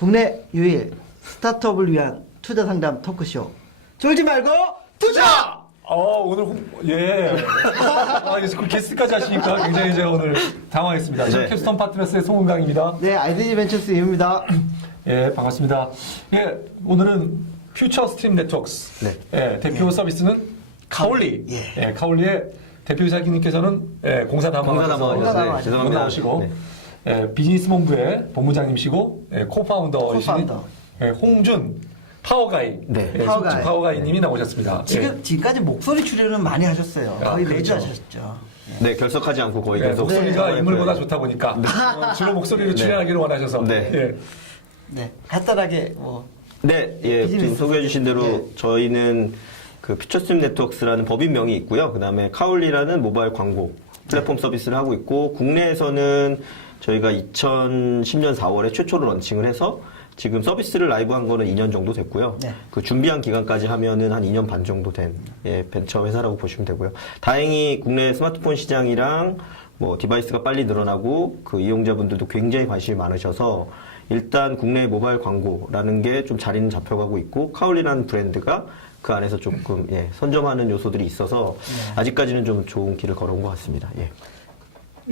국내 유일 스타트업을 위한 투자 상담 토크쇼. 쫄지 말고 투자! 오늘 예. 그 게스트까지 하시니까 굉장히 제가 오늘 당황했습니다. 네. 캡스톤 파트너스의 송은강입니다. 네, 아이디지 벤처스 이유입니다. 예, 반갑습니다. 예, 오늘은 퓨처 스트림 네트워크스. 네. 예, 대표 서비스는 카올리. 예, 카올리의 대표이사님께서는 예, 공사 담당하셔서 네, 죄송합니다. 오시고 네. 예, 비즈니스 본부의 본부장님이시고 예, 코파운더이신 코파운더. 예, 홍준 파워가이. 네. 예, 파워가이. 파워가이님이 나오셨습니다. 예. 지금까지 목소리 출연은 많이 하셨어요. 거의 매주 그렇죠. 하셨죠. 네, 결석하지 않고 거의 네, 계속. 목소리가 네. 인물보다 좋다 보니까 주로 목소리를 출연하기를 원하셔서 네. 예. 네, 간단하게 뭐 네, 예, 지금 비즈니스. 소개해 주신 대로 네. 저희는 그 퓨처스트림 네트워크스라는 법인명이 있고요. 그 다음에 카울리라는 모바일 광고 플랫폼 서비스를 하고 있고, 국내에서는 저희가 2010년 4월에 최초로 런칭을 해서 지금 서비스를 라이브 한 거는 2년 정도 됐고요. 네. 그 준비한 기간까지 하면은 한 2년 반 정도 된 예, 벤처 회사라고 보시면 되고요. 다행히 국내 스마트폰 시장이랑 뭐 디바이스가 빨리 늘어나고 그 이용자분들도 굉장히 관심이 많으셔서 일단 국내 모바일 광고라는 게 좀 자리는 잡혀가고 있고, 카울리라는 브랜드가 그 안에서 조금 예, 선점하는 요소들이 있어서 아직까지는 좀 좋은 길을 걸어온 것 같습니다. 예.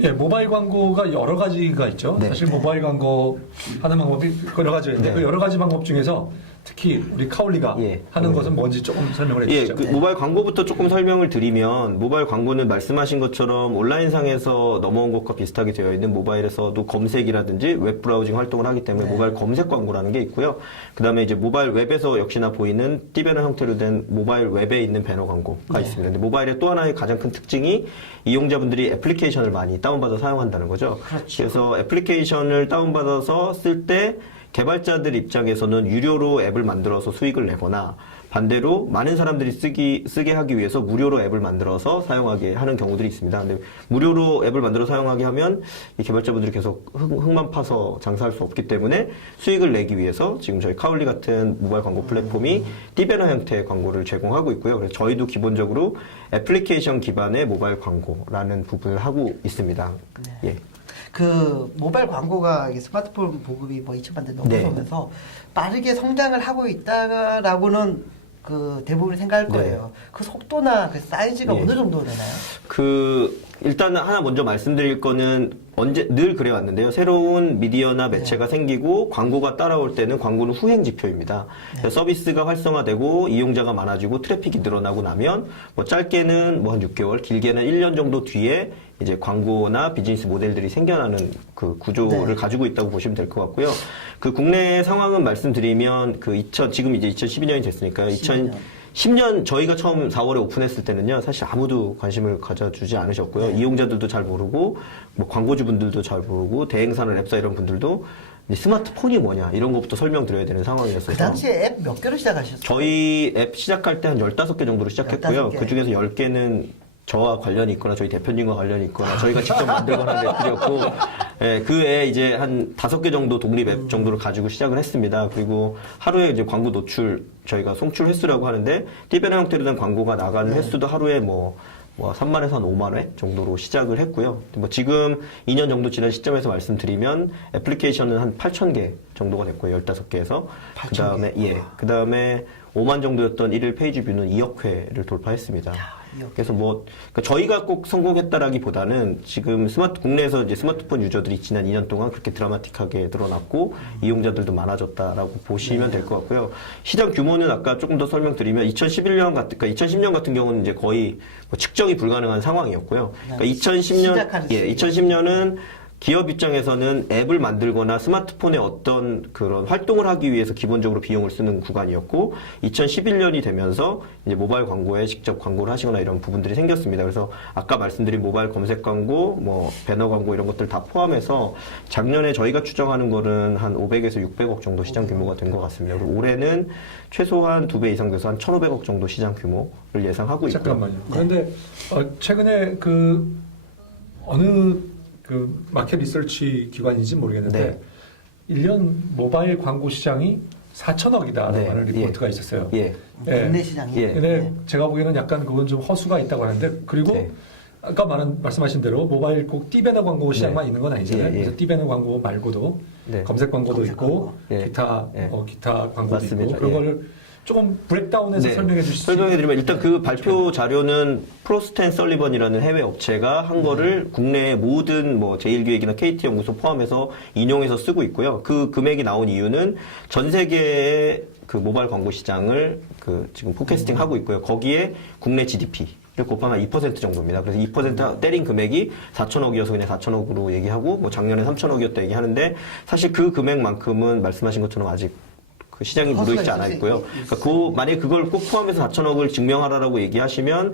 예, 모바일 광고가 여러 가지가 있죠. 네. 사실 모바일 광고 하는 방법이 여러 가지가 있는데 네. 그 여러 가지 방법 중에서 특히 우리 카올리가 예. 하는 것은 뭔지 조금 설명을 예, 해주시죠. 그 모바일 광고부터 조금 설명을 드리면, 모바일 광고는 말씀하신 것처럼 온라인상에서 넘어온 것과 비슷하게 되어 있는 모바일에서도 검색이라든지 웹 브라우징 활동을 하기 때문에 네. 모바일 검색 광고라는 게 있고요. 그 다음에 이제 모바일 웹에서 역시나 보이는 띠배너 형태로 된 모바일 웹에 있는 배너 광고가 있습니다. 근데 모바일의 또 하나의 가장 큰 특징이 이용자분들이 애플리케이션을 많이 다운받아 사용한다는 거죠. 그렇죠. 그래서 애플리케이션을 다운받아서 쓸 때 개발자들 입장에서는 유료로 앱을 만들어서 수익을 내거나, 반대로 많은 사람들이 쓰게 하기 위해서 무료로 앱을 만들어서 사용하게 하는 경우들이 있습니다. 근데 무료로 앱을 만들어 사용하게 하면 이 개발자분들이 계속 흙만 파서 장사할 수 없기 때문에 수익을 내기 위해서 지금 저희 카울리 같은 모바일 광고 플랫폼이 띠배너 형태의 광고를 제공하고 있고요. 그래서 저희도 기본적으로 애플리케이션 기반의 모바일 광고라는 부분을 하고 있습니다. 예. 그 모바일 광고가 이게 스마트폰 보급이 뭐 2000만 대 넘어서면서 빠르게 성장을 하고 있다라고는 그 대부분이 생각할 거예요. 그 속도나 그 사이즈가 예. 어느 정도 되나요? 일단 하나 먼저 말씀드릴 거는 늘 그래 왔는데요. 새로운 미디어나 매체가 생기고 광고가 따라올 때는 광고는 후행 지표입니다. 서비스가 활성화되고 이용자가 많아지고 트래픽이 늘어나고 나면 뭐 짧게는 뭐 한 6개월, 길게는 1년 정도 뒤에 이제 광고나 비즈니스 모델들이 생겨나는 그 구조를 네. 가지고 있다고 보시면 될 것 같고요. 그 국내 상황은 말씀드리면 지금 이제 2012년이 됐으니까요. 10년 저희가 처음 4월에 오픈했을 때는요, 사실 아무도 관심을 가져주지 않으셨고요. 이용자들도 잘 모르고, 뭐 광고주분들도 잘 모르고, 대행사나 랩사 이런 분들도 이제 스마트폰이 뭐냐 이런 것부터 설명드려야 되는 상황이었어요. 그 당시에 앱 몇 개로 시작하셨어요? 저희 앱 시작할 때 한 15개 정도로 시작했고요. 15개. 그 중에서 10개는 저와 관련이 있거나 저희 대표님과 관련이 있거나 저희가 직접 만들거나 하는 앱들이었고, 예, 그 외에 이제 한 5개 정도 독립 앱 정도를 가지고 시작을 했습니다. 그리고 하루에 이제 광고 노출, 저희가 송출 횟수라고 하는데, 띠베너 형태로 된 광고가 나가는 횟수도 하루에 뭐 3만에서 한 5만 회 정도로 시작을 했고요. 뭐 지금 2년 정도 지난 시점에서 말씀드리면 애플리케이션은 한 8,000개 정도가 됐고요. 15개에서. 그 다음에, 그 다음에 5만 정도였던 1일 페이지 뷰는 2억 회를 돌파했습니다. 그래서 그러니까 저희가 꼭 성공했다라기보다는 지금 국내에서 이제 스마트폰 유저들이 지난 2년 동안 그렇게 드라마틱하게 늘어났고 이용자들도 많아졌다라고 보시면 될 것 같고요. 시장 규모는 아까 조금 더 설명드리면 2010년 같은 경우는 이제 거의 뭐 측정이 불가능한 상황이었고요. 그러니까 2010년은 기업 입장에서는 앱을 만들거나 스마트폰에 어떤 그런 활동을 하기 위해서 기본적으로 비용을 쓰는 구간이었고, 2011년이 되면서 이제 모바일 광고에 직접 광고를 하시거나 이런 부분들이 생겼습니다. 그래서 아까 말씀드린 모바일 검색 광고, 뭐 배너 광고 이런 것들 다 포함해서 작년에 저희가 추정하는 거는 한 500에서 600억 정도 시장 규모가 된 것 같습니다. 그리고 올해는 최소한 2배 이상 돼서 한 1,500억 정도 시장 규모를 예상하고 있고요. 잠깐만요. 그런데 최근에 어느 마켓 리서치 기관인지 모르겠는데 1년 모바일 광고 시장이 4천억이다라고 하는 리포트가 있었어요. 예. 국내 시장이. 예. 근데 제가 보기에는 약간 그건 좀 허수가 있다고 하는데, 그리고 아까 말씀하신 대로 모바일 꼭 띠배너 광고 시장만 있는 건 아니잖아요. 예, 예. 그래서 띠배너 광고 말고도 네. 검색 광고도 검색 있고 광고. 기타 예. 기타 광고도 맞습니다. 있고 그런 예. 거를 조금 브렉다운해서 네. 설명해 주실 수 설명해드리면 일단 그 발표 자료는 프로스트 & 설리번이라는 해외 업체가 한 거를 국내의 모든 뭐 제1기획이나 KT연구소 포함해서 인용해서 쓰고 있고요. 그 금액이 나온 이유는 전 세계의 그 모바일 광고 시장을 그 지금 포캐스팅 하고 있고요. 거기에 국내 GDP 를 곱하면 2% 정도입니다. 그래서 2% 때린 금액이 4천억이어서 그냥 4천억으로 얘기하고 뭐 작년에 3천억이었다 얘기하는데 사실 그 금액만큼은 말씀하신 것처럼 아직 그 시장이 묻어있지 않아 있고요. 그러니까 만약에 그걸 꼭 포함해서 4천억을 증명하라라고 얘기하시면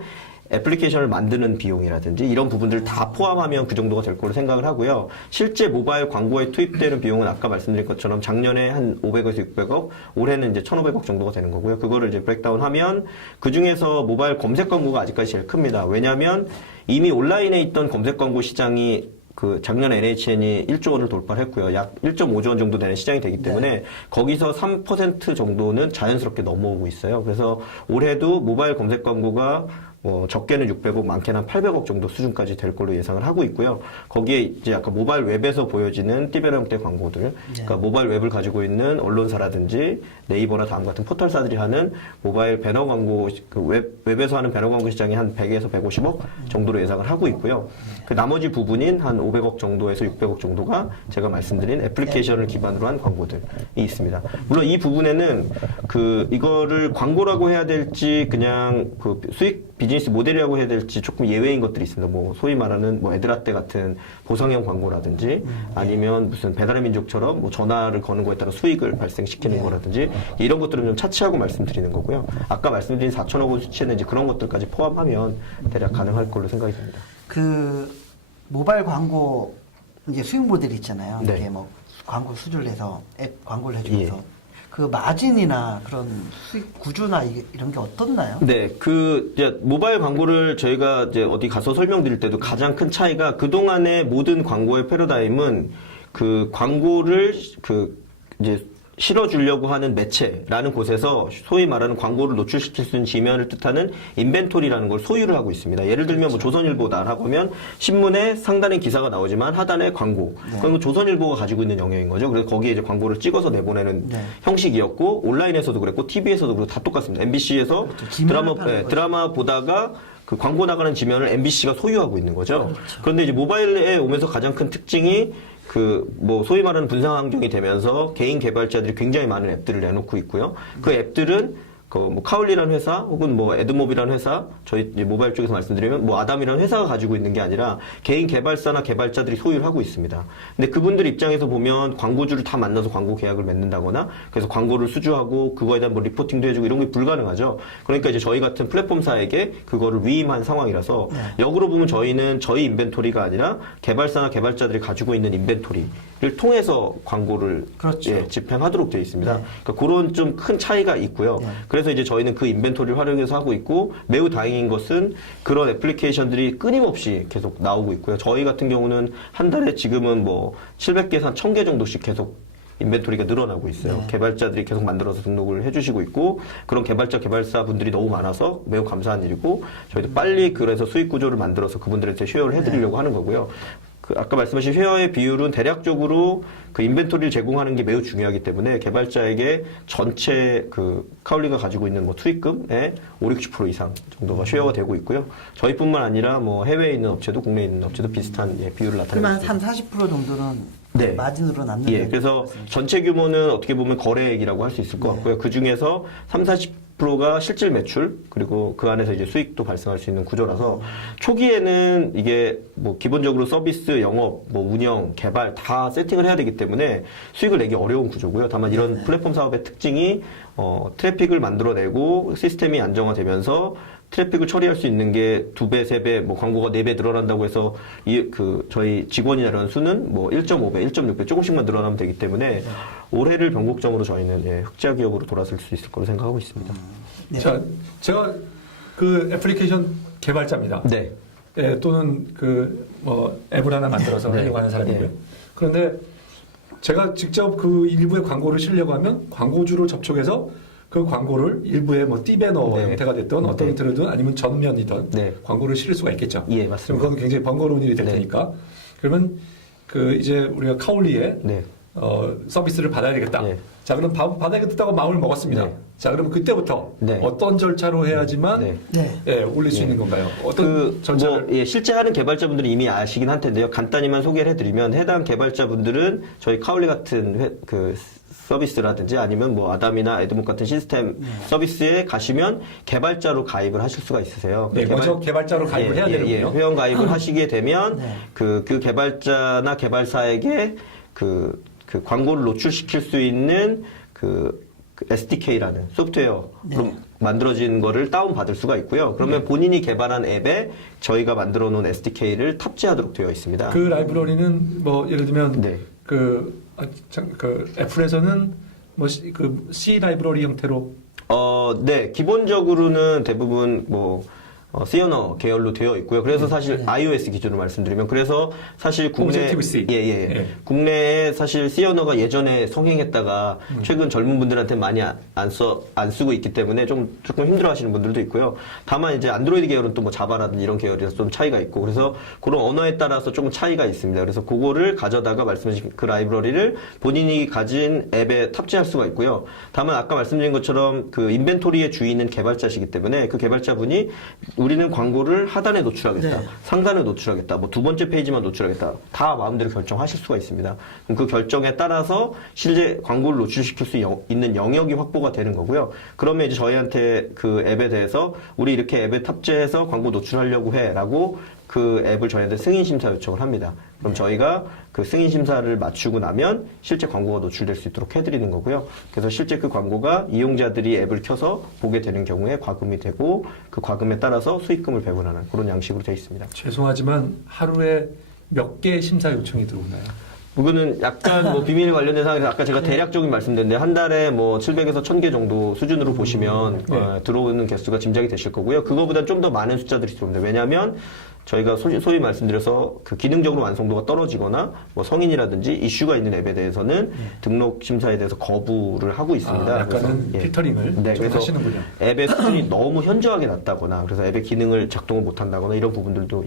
애플리케이션을 만드는 비용이라든지 이런 부분들을 다 포함하면 그 정도가 될 거로 생각을 하고요. 실제 모바일 광고에 투입되는 비용은 아까 말씀드린 것처럼 작년에 한 500에서 600억, 올해는 이제 1,500억 정도가 되는 거고요. 그거를 이제 브렉다운 하면 그 중에서 모바일 검색 광고가 아직까지 제일 큽니다. 왜냐하면 이미 온라인에 있던 검색 광고 시장이 그 작년에 NHN이 1조 원을 돌파했고요. 약 1.5조 원 정도 되는 시장이 되기 때문에 거기서 3% 정도는 자연스럽게 넘어오고 있어요. 그래서 올해도 모바일 검색 광고가 적게는 600억, 많게는 한 800억 정도 수준까지 될 걸로 예상을 하고 있고요. 거기에 이제 아까 모바일 웹에서 보여지는 띠베러 형태 광고들, 그러니까 모바일 웹을 가지고 있는 언론사라든지 네이버나 다음 같은 포털사들이 하는 모바일 배너 광고, 그 웹에서 하는 배너 광고 시장이 한 100에서 150억 정도로 예상을 하고 있고요. 그 나머지 부분인 한 500억 정도에서 600억 정도가 제가 말씀드린 애플리케이션을 기반으로 한 광고들이 있습니다. 물론 이 부분에는 이거를 광고라고 해야 될지 그냥 그 수익 비즈니스 모델이라고 해야 될지 조금 예외인 것들이 있습니다. 뭐 소위 말하는 뭐 에드라떼 같은 보상형 광고라든지 아니면 무슨 배달의 민족처럼 뭐 전화를 거는 거에 따라 수익을 발생시키는 거라든지 이런 것들은 좀 차치하고 말씀드리는 거고요. 아까 말씀드린 4천억 원 수치에는 이제 그런 것들까지 포함하면 대략 가능할 걸로 생각이 듭니다. 그 모바일 광고 이제 수익 모델이 있잖아요. 네. 이게 뭐 광고 수주를 해서 앱 광고를 해주면서 그 마진이나 그런 수익 구조나 이런 게 어떻나요? 네, 이제 모바일 광고를 저희가 이제 어디 가서 설명드릴 때도 가장 큰 차이가 그동안의 모든 광고의 패러다임은 그 광고를 이제 실어주려고 하는 매체라는 곳에서 소위 말하는 광고를 노출시킬 수 있는 지면을 뜻하는 인벤토리라는 걸 소유를 하고 있습니다. 예를 들면 뭐 조선일보다라고 하면 신문에 상단에 기사가 나오지만 하단에 광고. 그건 조선일보가 가지고 있는 영역인 거죠. 그래서 거기에 이제 광고를 찍어서 내보내는 형식이었고 온라인에서도 그랬고 TV에서도 그렇고 다 똑같습니다. MBC에서 드라마 보다가 그 광고 나가는 지면을 MBC가 소유하고 있는 거죠. 그런데 이제 모바일에 오면서 가장 큰 특징이 소위 말하는 분산 환경이 되면서 개인 개발자들이 굉장히 많은 앱들을 내놓고 있고요. 그 앱들은 뭐 카울리라는 회사 혹은 뭐 에드몹이라는 회사, 저희 이제 모바일 쪽에서 말씀드리면 뭐 아담이라는 회사가 가지고 있는 게 아니라 개인 개발사나 개발자들이 소유를 하고 있습니다. 근데 그분들 입장에서 보면 광고주를 다 만나서 광고 계약을 맺는다거나 그래서 광고를 수주하고 그거에 대한 뭐 리포팅도 해주고 이런 게 불가능하죠. 그러니까 이제 저희 같은 플랫폼사에게 그거를 위임한 상황이라서 역으로 보면 저희는 저희 인벤토리가 아니라 개발사나 개발자들이 가지고 있는 인벤토리를 통해서 광고를 집행하도록 되어 있습니다. 그러니까 그런 좀 큰 차이가 있고요. 그래서 이제 저희는 그 인벤토리를 활용해서 하고 있고 매우 다행인 것은 그런 애플리케이션들이 끊임없이 계속 나오고 있고요. 저희 같은 경우는 한 달에 지금은 뭐 700개에서 한 1000개 정도씩 계속 인벤토리가 늘어나고 있어요. 개발자들이 계속 만들어서 등록을 해주시고 있고 그런 개발사 분들이 너무 많아서 매우 감사한 일이고 저희도 빨리 그래서 수익 구조를 만들어서 그분들한테 쉐어를 해드리려고 하는 거고요. 아까 말씀하신 쉐어의 비율은 대략적으로 그 인벤토리를 제공하는 게 매우 중요하기 때문에 개발자에게 전체 카울리가 가지고 있는 뭐 투입금의 50-60% 이상 정도가 쉐어가 되고 있고요. 저희뿐만 아니라 뭐 해외에 있는 업체도 국내에 있는 업체도 비슷한 비율을 나타내고 있습니다. 그러면 한 40% 정도는 마진으로 남는 그래서 전체 규모는 어떻게 보면 거래액이라고 할 수 있을 것 같고요. 그 중에서 30-40%가 실질 매출 그리고 그 안에서 이제 수익도 발생할 수 있는 구조라서 초기에는 이게 뭐 기본적으로 서비스, 영업, 뭐 운영, 개발 다 세팅을 해야 되기 때문에 수익을 내기 어려운 구조고요. 다만 이런 플랫폼 사업의 특징이 트래픽을 만들어내고 시스템이 안정화되면서 트래픽을 처리할 수 있는 게 2배, 3배, 뭐 광고가 4배 늘어난다고 해서 저희 직원이나 이런 수는 뭐 1.5배, 1.6배 조금씩만 늘어나면 되기 때문에 올해를 변곡점으로 저희는 흑자 기업으로 돌아설 수 있을 거로 생각하고 있습니다. 자, 제가 그 애플리케이션 개발자입니다. 또는 뭐 앱을 하나 만들어서 하려고 하는 사람이고요. 그런데 제가 직접 그 일부의 광고를 실려고 하면 광고주를 접촉해서 그 광고를 일부에 뭐 띠배너 네. 형태가 됐던 어떤 네. 형태로든 아니면 전면이든 네. 광고를 실을 수가 있겠죠. 예, 그럼 맞습니다. 그건 굉장히 번거로운 일이 될 네. 테니까. 그러면 그 이제 우리가 카올리에 네. 서비스를 받아야 되겠다. 네. 자, 그럼 받아야겠다고 마음을 먹었습니다. 네. 자, 그러면 그때부터 네. 어떤 절차로 해야지만 네. 네. 예, 올릴 수 예. 있는 건가요? 어떤 절차를? 뭐, 예, 실제 하는 개발자분들이 이미 아시긴 할 텐데요. 간단히만 소개를 해드리면 해당 개발자분들은 저희 카울리 같은 그 서비스라든지 아니면 뭐 아담이나 에드몬 같은 시스템 서비스에 가시면 개발자로 가입을 하실 수가 있으세요. 네, 먼저 개발자로 가입을 해야 되는군요. 회원 가입을 하시게 되면 네. 그 개발자나 개발사에게 그 광고를 노출시킬 수 있는 그 SDK라는 소프트웨어로 만들어진 거를 다운받을 수가 있고요. 그러면 본인이 개발한 앱에 저희가 만들어 놓은 SDK를 탑재하도록 되어 있습니다. 그 라이브러리는 뭐 예를 들면 네. 그 애플에서는 뭐 그 C 라이브러리 형태로 네. 기본적으로는 대부분 뭐 C 언어 계열로 되어 있고요. 그래서 사실 iOS 기준으로 말씀드리면 그래서 사실 국내 Objective-C. 예. 국내에 사실 C 언어가 예전에 성행했다가 최근 젊은 분들한테 많이 안 쓰고 있기 때문에 조금 힘들어하시는 분들도 있고요. 다만 이제 안드로이드 계열은 또 뭐 자바라든지 이런 계열이라서 좀 차이가 있고 그래서 그런 언어에 따라서 조금 차이가 있습니다. 그래서 그거를 가져다가 말씀하신 그 라이브러리를 본인이 가진 앱에 탑재할 수가 있고요. 다만 아까 말씀드린 것처럼 그 인벤토리의 주인은 개발자시기 때문에 그 개발자분이 우리는 광고를 하단에 노출하겠다, 네. 상단에 노출하겠다, 뭐 두 번째 페이지만 노출하겠다, 다 마음대로 결정하실 수가 있습니다. 그럼 그 결정에 따라서 실제 광고를 노출시킬 수 있는 영역이 확보가 되는 거고요. 그러면 이제 저희한테 그 앱에 대해서 우리 이렇게 앱에 탑재해서 광고 노출하려고 해라고 그 앱을 저희한테 승인 심사 요청을 합니다. 그럼 저희가 그 승인 심사를 마치고 나면 실제 광고가 노출될 수 있도록 해드리는 거고요. 그래서 실제 그 광고가 이용자들이 앱을 켜서 보게 되는 경우에 과금이 되고 그 과금에 따라서 수익금을 배분하는 그런 양식으로 되어 있습니다. 죄송하지만 하루에 몇 개의 심사 요청이 들어오나요? 그거는 약간 뭐 비밀 관련된 상황에서 아까 제가 대략적인 말씀드렸는데 한 달에 뭐 700에서 1000개 정도 수준으로 보시면 네. 들어오는 개수가 짐작이 되실 거고요. 그거보다 좀 더 많은 숫자들이 들어옵니다. 왜냐하면 저희가 소위 말씀드려서 그 기능적으로 완성도가 떨어지거나 뭐 성인이라든지 이슈가 있는 앱에 대해서는 등록 심사에 대해서 거부를 하고 있습니다. 약간은 그래서, 필터링을 좀 그래서 하시는군요. 앱의 수준이 너무 현저하게 낮다거나 그래서 앱의 기능을 작동을 못한다거나 이런 부분들도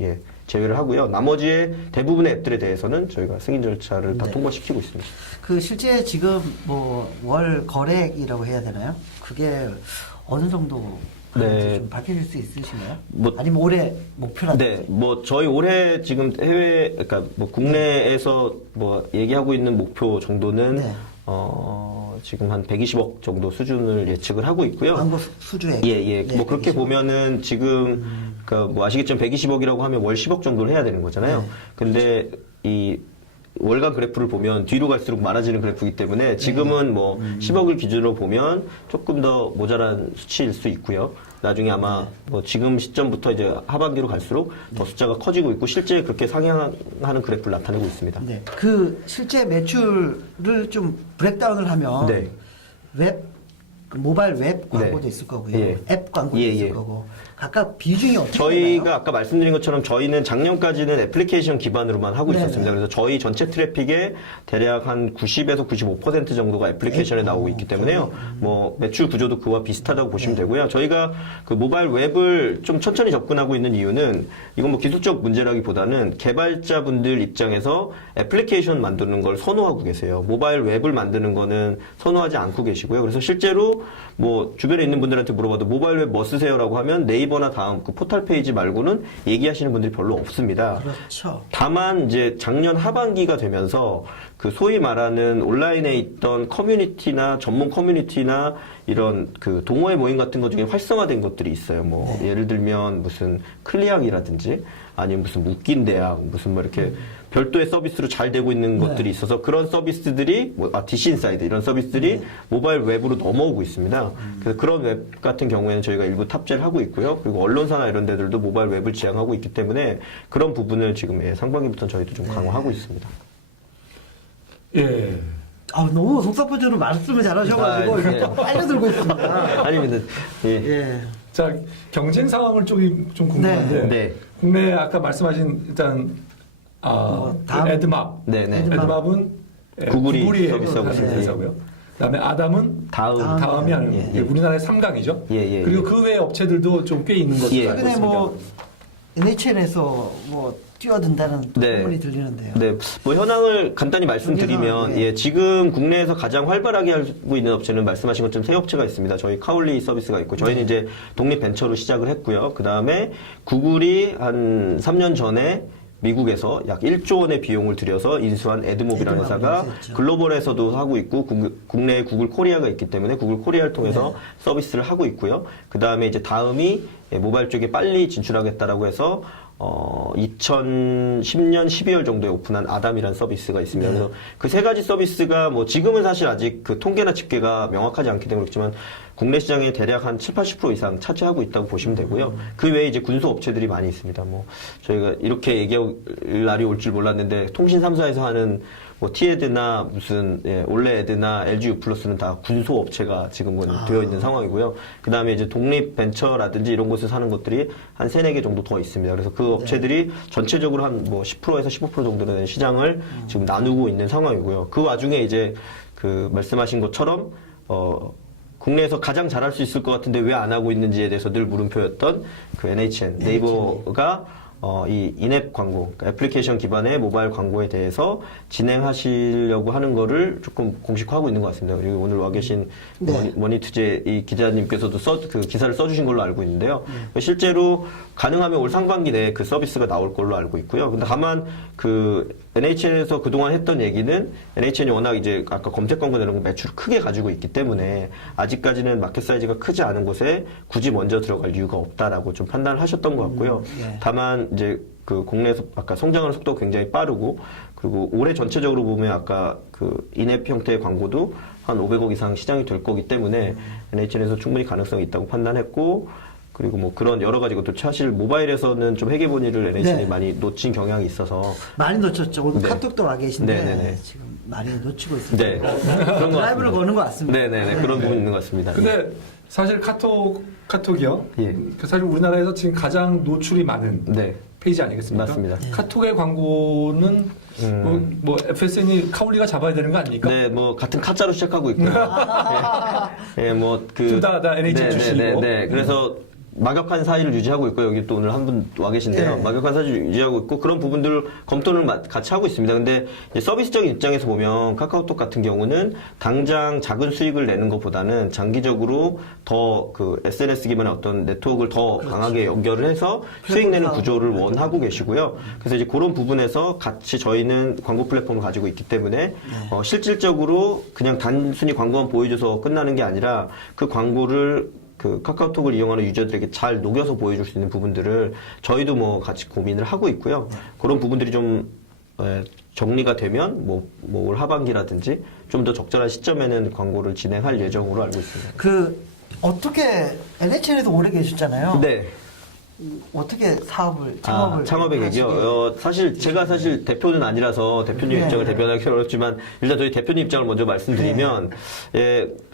제외를 하고요. 나머지의 대부분의 앱들에 대해서는 저희가 승인 절차를 다 통과시키고 있습니다. 그 실제 지금 뭐 월 거래액이라고 해야 되나요? 그게 어느 정도 네. 좀 밝혀질 수 있으신가요? 뭐- 아니면 올해 목표라든지? 네, 뭐 저희 올해 지금 그러니까 뭐 국내에서 뭐 얘기하고 있는 목표 정도는 네. 지금 한 120억 정도 수준을 예측을 하고 있고요. 광고 수주액. 예. 네, 뭐 그렇게 120억. 보면은 지금 그러니까 뭐 아시겠지만 120억이라고 하면 월 10억 정도를 해야 되는 거잖아요. 네. 근데 이 월간 그래프를 보면 뒤로 갈수록 많아지는 그래프이기 때문에 지금은 뭐 10억을 기준으로 보면 조금 더 모자란 수치일 수 있고요. 나중에 아마 뭐 지금 시점부터 이제 하반기로 갈수록 더 숫자가 커지고 있고 실제 그렇게 상향하는 그래프를 나타내고 있습니다. 네. 그 실제 매출을 좀 브렉다운을 하면 네. 그 모바일 웹 광고도 네. 있을 거고요. 예. 앱 광고도 예, 있을 예. 거고. 각각 비중이 어떻게 저희가 되나요? 아까 말씀드린 것처럼 저희는 작년까지는 애플리케이션 기반으로만 하고 네네. 있었습니다. 그래서 저희 전체 트래픽의 대략 한 90에서 95% 정도가 애플리케이션에 나오고 있기 때문에요. 뭐 매출 구조도 그와 비슷하다고 보시면 되고요. 저희가 그 모바일 웹을 좀 천천히 접근하고 있는 이유는 이건 뭐 기술적 문제라기보다는 개발자분들 입장에서 애플리케이션 만드는 걸 선호하고 계세요. 모바일 웹을 만드는 거는 선호하지 않고 계시고요. 그래서 실제로 뭐 주변에 있는 분들한테 물어봐도 모바일 웹 뭐 쓰세요라고 하면 네이버나 다음 그 포털 페이지 말고는 얘기하시는 분들이 별로 없습니다. 그렇죠. 다만 이제 작년 하반기가 되면서 그 소위 말하는 온라인에 있던 커뮤니티나 전문 커뮤니티나 이런 그 동호회 모임 같은 것 중에 활성화된 것들이 있어요. 뭐 예를 들면 무슨 클리학이라든지 아니면 무슨 웃긴 대학 무슨 뭐 이렇게 별도의 서비스로 잘 되고 있는 것들이 있어서 그런 서비스들이 디시인사이드 이런 서비스들이 모바일 웹으로 넘어오고 있습니다. 그래서 그런 웹 같은 경우에는 저희가 일부 탑재를 하고 있고요. 그리고 언론사나 이런 데들도 모바일 웹을 지향하고 있기 때문에 그런 부분을 지금 상반기부터 저희도 좀 강화하고 있습니다. 예. 너무 속사포처럼 말씀을 잘하셔가지고 아, 이렇게 빨려들고 있습니다. 아닙니다. 예. 예. 자, 경쟁 상황을 좀 궁금한데. 네. 국내 아까 말씀하신 일단 다음- 에드맙. 네네. 에드맙은 구글이 구글이 서비스하고 해결하는 있습니다. 회사고요. 그다음에 아담은 다음이 하는 예, 예, 우리나라의 3강이죠. 예, 그리고 그 외 업체들도 좀 꽤 있는 것으로 알고 최근에 있습니다. 뭐 NHN에서 뭐 뛰어든다는 또 네. 소문이 들리는데요. 네, 뭐 현황을 간단히 말씀드리면 예. 예, 지금 국내에서 가장 활발하게 하고 있는 업체는 말씀하신 것처럼 세 업체가 있습니다. 저희 카울리 서비스가 있고 저희는 이제 독립 벤처로 시작을 했고요. 그 다음에 구글이 한 3년 전에 미국에서 약 1조 원의 비용을 들여서 인수한 에드몹이라는 회사가 인수했죠. 글로벌에서도 하고 있고 국내에 구글 코리아가 있기 때문에 구글 코리아를 통해서 서비스를 하고 있고요. 그 다음에 이제 다음이 모바일 쪽에 빨리 진출하겠다라고 해서 2010년 12월 정도에 오픈한 아담이라는 서비스가 있습니다. 그래서 그 세 가지 서비스가 뭐 지금은 사실 아직 그 통계나 집계가 명확하지 않기 때문에 그렇지만 국내 시장에 대략 한 7, 80% 이상 차지하고 있다고 보시면 되고요. 그 외에 이제 군소 업체들이 많이 있습니다. 뭐 저희가 이렇게 얘기할 날이 올 줄 몰랐는데 통신 3사에서 하는 뭐 티에드나 무슨 올레에드나 LG U+는 다 군소 업체가 지금은 되어 있는 상황이고요. 그 다음에 이제 독립 벤처라든지 이런 곳에서 하는 것들이 한 3, 4개 정도 더 있습니다. 그래서 그 업체들이 전체적으로 한 뭐 10%에서 15% 정도 되는 시장을 지금 나누고 있는 상황이고요. 그 와중에 이제 그 말씀하신 것처럼 국내에서 가장 잘할 수 있을 것 같은데 왜 안 하고 있는지에 대해서 늘 물음표였던 그 NHN, 네이버가 이 인앱 광고, 그러니까 애플리케이션 기반의 모바일 광고에 대해서 진행하시려고 하는 거를 조금 공식화하고 있는 것 같습니다. 그리고 오늘 와 계신 머니투제 이 기자님께서도 그 기사를 써주신 걸로 알고 있는데요. 실제로 가능하면 올 상반기 내에 그 서비스가 나올 걸로 알고 있고요. 근데 다만 그 NHN에서 그동안 했던 얘기는 NHN이 워낙 이제 아까 검색 광고 이런 거 매출을 크게 가지고 있기 때문에 아직까지는 마켓 사이즈가 크지 않은 곳에 굳이 먼저 들어갈 이유가 없다라고 좀 판단을 하셨던 것 같고요. 다만 이제 그 국내에서 아까 성장하는 속도가 굉장히 빠르고 그리고 올해 전체적으로 보면 아까 그 인앱 형태의 광고도 한 500억 이상 시장이 될 거기 때문에 NHN에서 충분히 가능성이 있다고 판단했고 그리고 뭐 그런 여러 가지 것도 사실 모바일에서는 좀 회계본위를 NHN이 많이 놓친 경향이 있어서 많이 놓쳤죠. 오늘 네. 카톡도 와 계신데 네네네. 지금 많이 놓치고 있습니다. 네. 그런 것 드라이브를 같습니다. 거는 것 같습니다. 네네네. 그런 부분이 있는 것 같습니다. 근데 사실 카톡이요. 예. 사실 우리나라에서 지금 가장 노출이 많은 네. 페이지 아니겠습니까? 맞습니다. 카톡의 광고는 뭐 FSN이 카울리가 잡아야 되는 거 아닙니까? 네, 뭐 같은 카자로 시작하고 있고요. 예, 뭐 그 둘 다 NHN 출신이고. 네. 그래서 막역한 사이를 유지하고 있고 여기 또 오늘 한 분 와 계신데요. 네. 막역한 사이를 유지하고 있고 그런 부분들을 검토를 같이 하고 있습니다. 근데 이제 서비스적인 입장에서 보면 카카오톡 같은 경우는 당장 작은 수익을 내는 것보다는 장기적으로 더 그 SNS 기반의 어떤 네트워크를 더 강하게 연결을 해서 수익 내는 구조를 원하고 계시고요. 그래서 이제 그런 부분에서 같이 저희는 광고 플랫폼을 가지고 있기 때문에 실질적으로 그냥 단순히 광고만 보여줘서 끝나는 게 아니라 그 광고를 그 카카오톡을 이용하는 유저들에게 잘 녹여서 보여줄 수 있는 부분들을 저희도 뭐 같이 고민을 하고 있고요. 그런 부분들이 좀 정리가 되면 올 하반기라든지 좀 더 적절한 시점에는 광고를 진행할 예정으로 알고 있습니다. 그 어떻게 NHN에서 오래 계셨잖아요. 네. 어떻게 창업을 창업의 계기요. 제가 사실 대표는 아니라서 대표님 입장을 대변하기 어렵지만 일단 저희 대표님 입장을 먼저 말씀드리면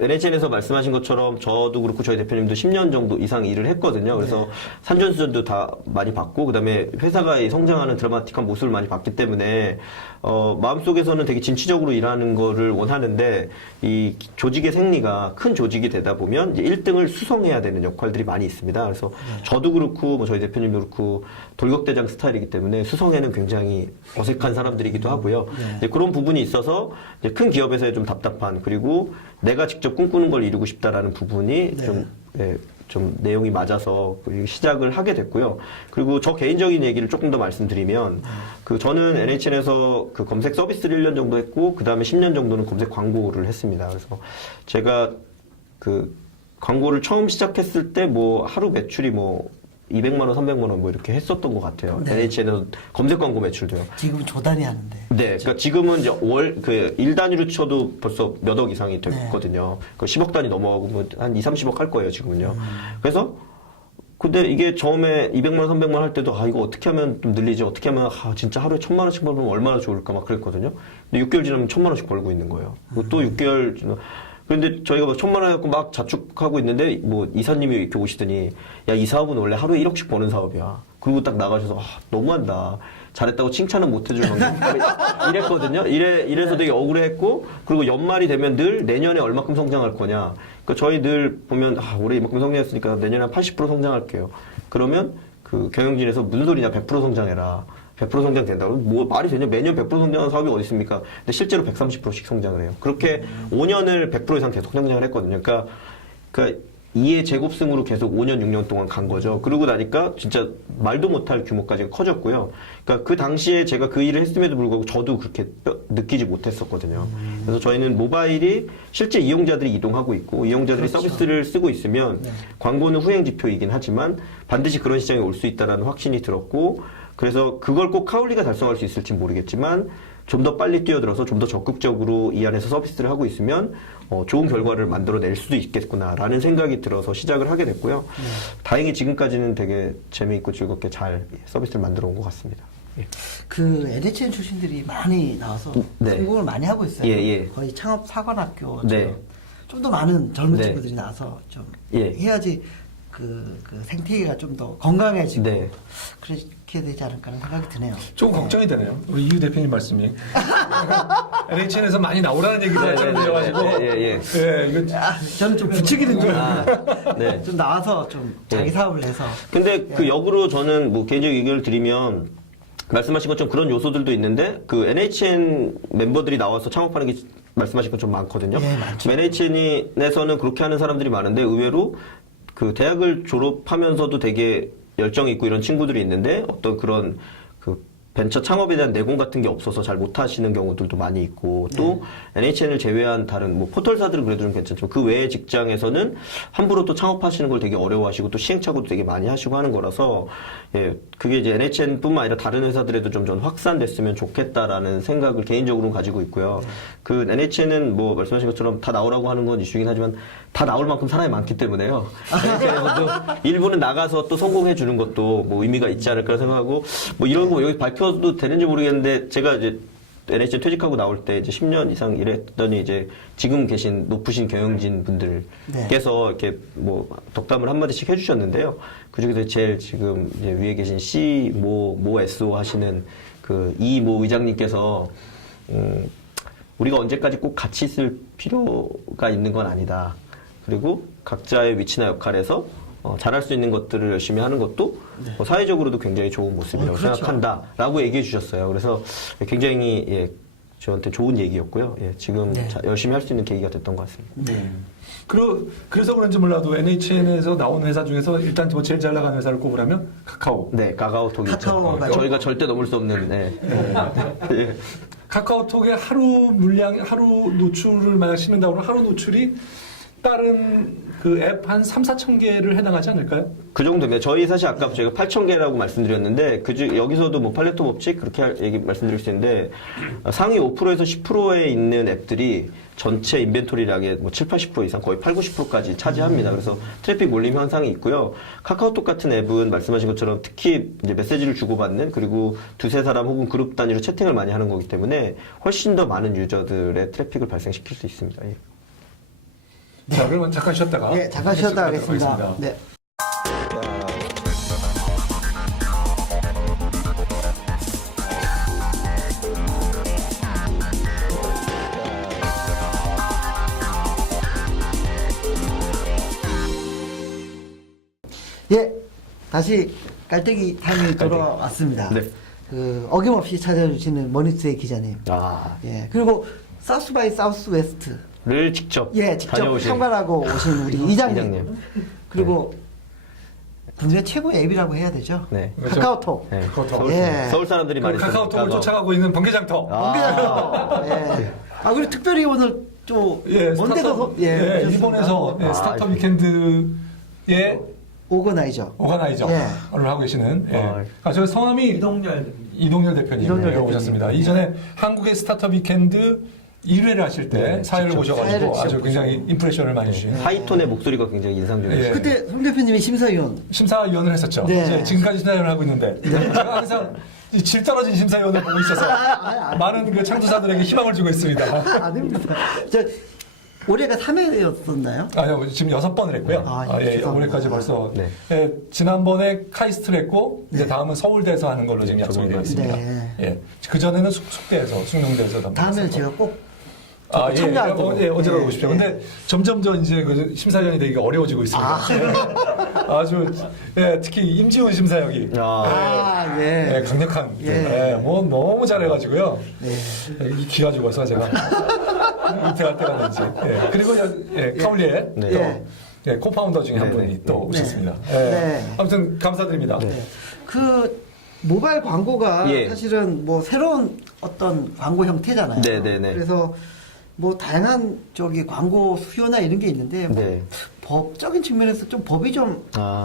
NHN에서 말씀하신 것처럼 저도 그렇고 저희 대표님도 10년 정도 이상 일을 했거든요. 그래서 산전수전도 다 많이 봤고 그다음에 회사가 성장하는 드라마틱한 모습을 많이 봤기 때문에 마음속에서는 되게 진취적으로 일하는 거를 원하는데 이 조직의 생리가 큰 조직이 되다 보면 이제 1등을 수성해야 되는 역할들이 많이 있습니다. 그래서 저도 그렇고 뭐 저희 대표님도 그렇고 돌격대장 스타일이기 때문에 수성에는 굉장히 어색한 사람들이기도 하고요. 이제 그런 부분이 있어서 이제 큰 기업에서의 좀 답답한 그리고 내가 직접 꿈꾸는 걸 이루고 싶다라는 부분이 좀 내용이 맞아서 시작을 하게 됐고요. 그리고 저 개인적인 얘기를 조금 더 말씀드리면 저는 NHN에서 그 검색 서비스를 1년 정도 했고 그 다음에 10년 정도는 검색 광고를 했습니다. 그래서 제가 그 광고를 처음 시작했을 때 뭐 하루 매출이 뭐 200만 원, 300만 원 뭐 이렇게 했었던 것 같아요. NHN에서 검색 광고 매출도요. 지금 조단위 하는데. 네, 그러니까 지금은 이제 일 단위로 쳐도 벌써 몇 억 이상이 됐거든요. 그 10억 단위 넘어가고 뭐 한 2, 30억 할 거예요, 지금은요. 그래서 근데 이게 처음에 200만 원, 300만 원 할 때도 이거 어떻게 하면 좀 늘리지? 어떻게 하면 진짜 하루에 1000만 원씩 벌면 얼마나 좋을까 막 그랬거든요. 근데 6개월 지나면 1000만 원씩 벌고 있는 거예요. 그리고 또 6개월 지나 그런데 저희가 막 1000만 원 해갖고 막 자축하고 있는데 뭐 이사님이 이렇게 오시더니 야, 이 사업은 원래 하루에 1억씩 버는 사업이야. 그리고 딱 나가셔서 너무한다. 잘했다고 칭찬은 못 해줄 만큼 이랬거든요. 이래서 되게 억울해했고, 그리고 연말이 되면 늘 내년에 얼마큼 성장할 거냐. 그러니까 저희 늘 보면 올해 이만큼 성장했으니까 내년에 한 80% 성장할게요. 그러면 그 경영진에서 무슨 소리냐, 100% 성장해라. 100% 성장 된다고? 뭐 말이 되냐? 매년 100% 성장하는 사업이 어디 있습니까? 근데 실제로 130%씩 성장을 해요. 그렇게 5년을 100% 이상 계속 성장을 했거든요. 그러니까 2의 제곱승으로 계속 5년, 6년 동안 간 거죠. 그러고 나니까 진짜 말도 못할 규모까지 커졌고요. 그러니까 그 당시에 제가 그 일을 했음에도 불구하고 저도 그렇게 느끼지 못했었거든요. 그래서 저희는 모바일이 실제 이용자들이 이동하고 있고 이용자들이 그렇죠. 서비스를 쓰고 있으면 네. 광고는 후행 지표이긴 하지만 반드시 그런 시장에 올 수 있다는 확신이 들었고, 그래서 그걸 꼭 카울리가 달성할 수 있을지 모르겠지만 좀 더 빨리 뛰어들어서 좀 더 적극적으로 이 안에서 서비스를 하고 있으면 좋은 결과를 만들어낼 수도 있겠구나라는 생각이 들어서 시작을 하게 됐고요. 다행히 지금까지는 되게 재미있고 즐겁게 잘 서비스를 만들어 온 것 같습니다. 예. 그 NHN 출신들이 많이 나와서 네. 성공을 많이 하고 있어요. 예. 거의 창업 사관학교 네. 좀 더 많은 젊은 네. 친구들이 나와서 좀 예. 해야지 그 생태계가 좀 더 건강해지고 네. 그렇게 되지 않을까 하는 생각이 드네요. 좀 걱정이 되네요. 우리 이유 대표님 말씀이. NHN에서 많이 나오라는 얘기가 좀 들어가지고. 예. 이거 저는 좀 부추기는 줄 네. 좀 나와서 좀 자기 네. 사업을 해서. 근데 그 역으로 저는 뭐 개인적인 의견을 드리면 말씀하신 것처럼 그런 요소들도 있는데 그 NHN 멤버들이 나와서 창업하는 게 말씀하신 것좀 많거든요. 예, 많죠. NHN에서는 그렇게 하는 사람들이 많은데 의외로 그 대학을 졸업하면서도 되게 열정이 있고 이런 친구들이 있는데 어떤 그런 그 벤처 창업에 대한 내공 같은 게 없어서 잘 못하시는 경우들도 많이 있고 또 NHN을 제외한 다른 뭐 포털사들은 그래도 좀 괜찮지만 그 외의 직장에서는 함부로 또 창업하시는 걸 되게 어려워하시고 또 시행착오도 되게 많이 하시고 하는 거라서 예 그게 이제 NHN뿐만 아니라 다른 회사들에도 좀 확산됐으면 좋겠다라는 생각을 개인적으로는 가지고 있고요. 그 NHN은 뭐 말씀하신 것처럼 다 나오라고 하는 건 이슈긴 하지만 다 나올 만큼 사람이 많기 때문에요. NHN에서도 일부는 나가서 또 성공해 주는 것도 뭐 의미가 있지 않을까 생각하고 뭐 이런 거 여기 밝혀도 되는지 모르겠는데 제가 이제 NHN 퇴직하고 나올 때 이제 10년 이상 일했더니 이제 지금 계신 높으신 경영진 분들께서 이렇게 뭐 덕담을 한마디씩 해주셨는데요. 그 중에서 제일 지금 이제 위에 계신 모 SO 하시는 그 모 의장님께서 우리가 언제까지 꼭 같이 있을 필요가 있는 건 아니다. 그리고 각자의 위치나 역할에서 잘할 수 있는 것들을 열심히 하는 것도 사회적으로도 굉장히 좋은 모습이라고 그렇죠. 생각한다라고 얘기해 주셨어요. 그래서 굉장히 저한테 좋은 얘기였고요. 지금 열심히 할 수 있는 계기가 됐던 것 같습니다. 네. 그래서 그런지 몰라도 NHN에서 나온 회사 중에서 일단 뭐 제일 잘 나가는 회사를 꼽으라면 카카오. 네, 카카오톡이 카카오가 있죠. 저희가 절대 넘을 수 없는. 예. 카카오톡의 하루 노출을 만약 씹는다고 하면 하루 노출이 다른 그 앱 한 3-4천 개를 해당하지 않을까요? 그 정도입니다. 저희 사실 아까 저희가 8,000개라고 말씀드렸는데 여기서도 뭐 팔레토 법칙 그렇게 말씀드릴 수 있는데 상위 5%에서 10%에 있는 앱들이 전체 인벤토리량의 뭐 7-80% 이상 거의 8-90%까지 차지합니다. 그래서 트래픽 몰림 현상이 있고요. 카카오톡 같은 앱은 말씀하신 것처럼 특히 이제 메시지를 주고받는 그리고 두세 사람 혹은 그룹 단위로 채팅을 많이 하는 거기 때문에 훨씬 더 많은 유저들의 트래픽을 발생시킬 수 있습니다. 예. 자, 그러면 잠깐 쉬었다가. 네, 잠깐 쉬었다 하겠습니다. 네. 예, 다시 깔때기 타임이 돌아왔습니다. 네. 그 어김없이 찾아주시는 머니투의 기자님. 예, 그리고 사우스 바이 사우스 웨스트를 직접 직접 다녀오신 참관하고 오신 우리 이장님. 그리고 네. 국내 최고의 앱이라고 해야 되죠. 네. 카카오톡. 네. 카카오톡. 서울 사람들이 많이 카카오톡을 쫓아가고 있는 번개장터. 번개장터. 예. 그리고 특별히 오늘 좀 먼데서 일본에서 스타트업 위켄드의 오가나이저를 하고 계시는 저 성함이 이동열 대표님 오셨습니다. 이전에 한국의 스타트업 위켄드 1회를 하실 때 사회를 보셔가지고 아주 굉장히 임프레션을 많이 주신 하이톤의 목소리가 굉장히 인상적이었어요. 그때 송 대표님이 심사위원을 했었죠. 네. 이제 지금까지 심사위원을 하고 있는데 제가 항상 이 질 떨어진 심사위원을 보고 있어서 많은 그 창조사들에게 희망을 주고 있습니다. 아닙니다. 올해가 3회였었나요? 아니요, 지금 6번을 했고요. 예, 죄송합니다. 올해까지 벌써. 네. 예, 지난번에 카이스트를 했고, 이제 다음은 서울대에서 하는 걸로 지금 약속이 되어 있습니다. 네. 예. 그전에는 숙대에서, 숙명대에서. 다음에는 제가 꼭 예, 참여하도록. 언제나 오고 네, 싶죠. 네. 근데 점점 이제 그 심사위원이 되기가 어려워지고 있습니다. 아주, 예, 특히 임지훈 심사역이. 예. 예, 강력한. 예. 예, 뭐 너무 잘해가지고요. 네. 이 기가 죽어서 제가 은퇴할 때가 됐지. 예. 그리고 카울리에 네. 또 예. 예, 코파운더 중에 한 네, 분이 네. 또 네. 오셨습니다. 예. 네. 아무튼 감사드립니다. 그 모바일 광고가 예. 사실은 뭐 새로운 어떤 광고 형태잖아요. 네네네. 그래서 뭐 다양한 저기 광고 수요나 이런 게 있는데 뭐 네. 법적인 측면에서 좀 법이 좀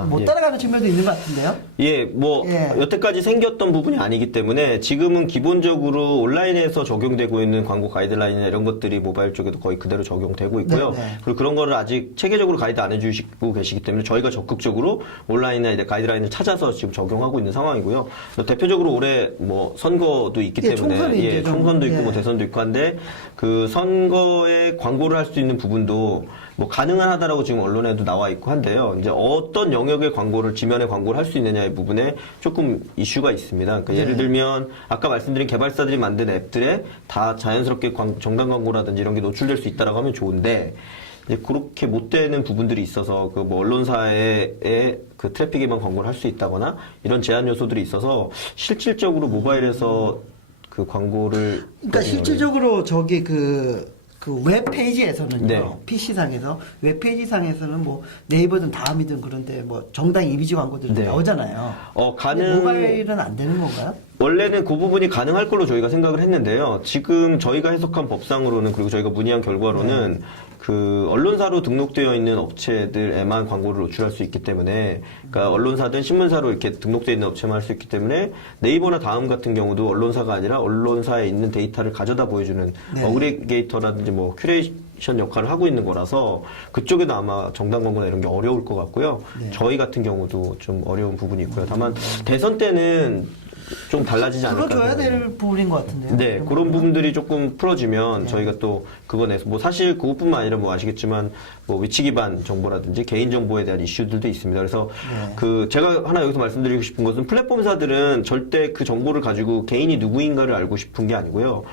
못 예. 따라가는 측면도 있는 것 같은데요. 예, 뭐 예. 여태까지 생겼던 부분이 아니기 때문에 지금은 기본적으로 온라인에서 적용되고 있는 광고 가이드라인이나 이런 것들이 모바일 쪽에도 거의 그대로 적용되고 있고요. 네, 네. 그리고 그런 거를 아직 체계적으로 가이드 안 해주시고 계시기 때문에 저희가 적극적으로 온라인이나 이제 가이드라인을 찾아서 지금 적용하고 있는 상황이고요. 대표적으로 올해 뭐 선거도 있기 예, 때문에 총선이 이제 좀, 총선도 있고 예. 뭐 대선도 있고 한데 그 선거에 광고를 할 수 있는 부분도 뭐 가능하다라고 지금 언론에도 나와 있고 한데요. 이제 어떤 영역의 광고를 지면에 광고를 할 수 있느냐의 부분에 조금 이슈가 있습니다. 그러니까 예를 들면 아까 말씀드린 개발사들이 만든 앱들에 다 자연스럽게 정당 광고라든지 이런 게 노출될 수 있다라고 하면 좋은데 이제 그렇게 못 되는 부분들이 있어서 그 뭐 언론사의 그 트래픽에만 광고를 할 수 있다거나 이런 제한 요소들이 있어서 실질적으로 모바일에서 그 광고를 그러니까 실질적으로 저기 그 웹페이지에서는요, 네. PC상에서, 웹페이지상에서는 뭐 네이버든 다음이든 그런데 뭐 정당 이미지 광고들이 네. 나오잖아요. 근데 모바일은 안 되는 건가요? 원래는 그 부분이 가능할 걸로 저희가 생각을 했는데요. 지금 저희가 해석한 법상으로는 그리고 저희가 문의한 결과로는 그 언론사로 등록되어 있는 업체들에만 광고를 노출할 수 있기 때문에 그러니까 언론사든 신문사로 이렇게 등록되어 있는 업체만 할 수 있기 때문에 네이버나 다음 같은 경우도 언론사가 아니라 언론사에 있는 데이터를 가져다 보여주는 네. 어그리게이터라든지 뭐 큐레이션 역할을 하고 있는 거라서 그쪽에도 아마 정당 광고나 이런 게 어려울 것 같고요. 네. 저희 같은 경우도 좀 어려운 부분이 있고요. 다만 대선 때는 좀 달라지지 않을까. 풀어줘야 될 부분인 것 같은데요. 네, 그런 부분들이 조금 풀어지면 저희가 또 그거 내서 뭐 사실 그것뿐만 아니라 뭐 아시겠지만 뭐 위치 기반 정보라든지 개인 정보에 대한 이슈들도 있습니다. 그래서 그 제가 하나 여기서 말씀드리고 싶은 것은 플랫폼사들은 절대 그 정보를 가지고 개인이 누구인가를 알고 싶은 게 아니고요.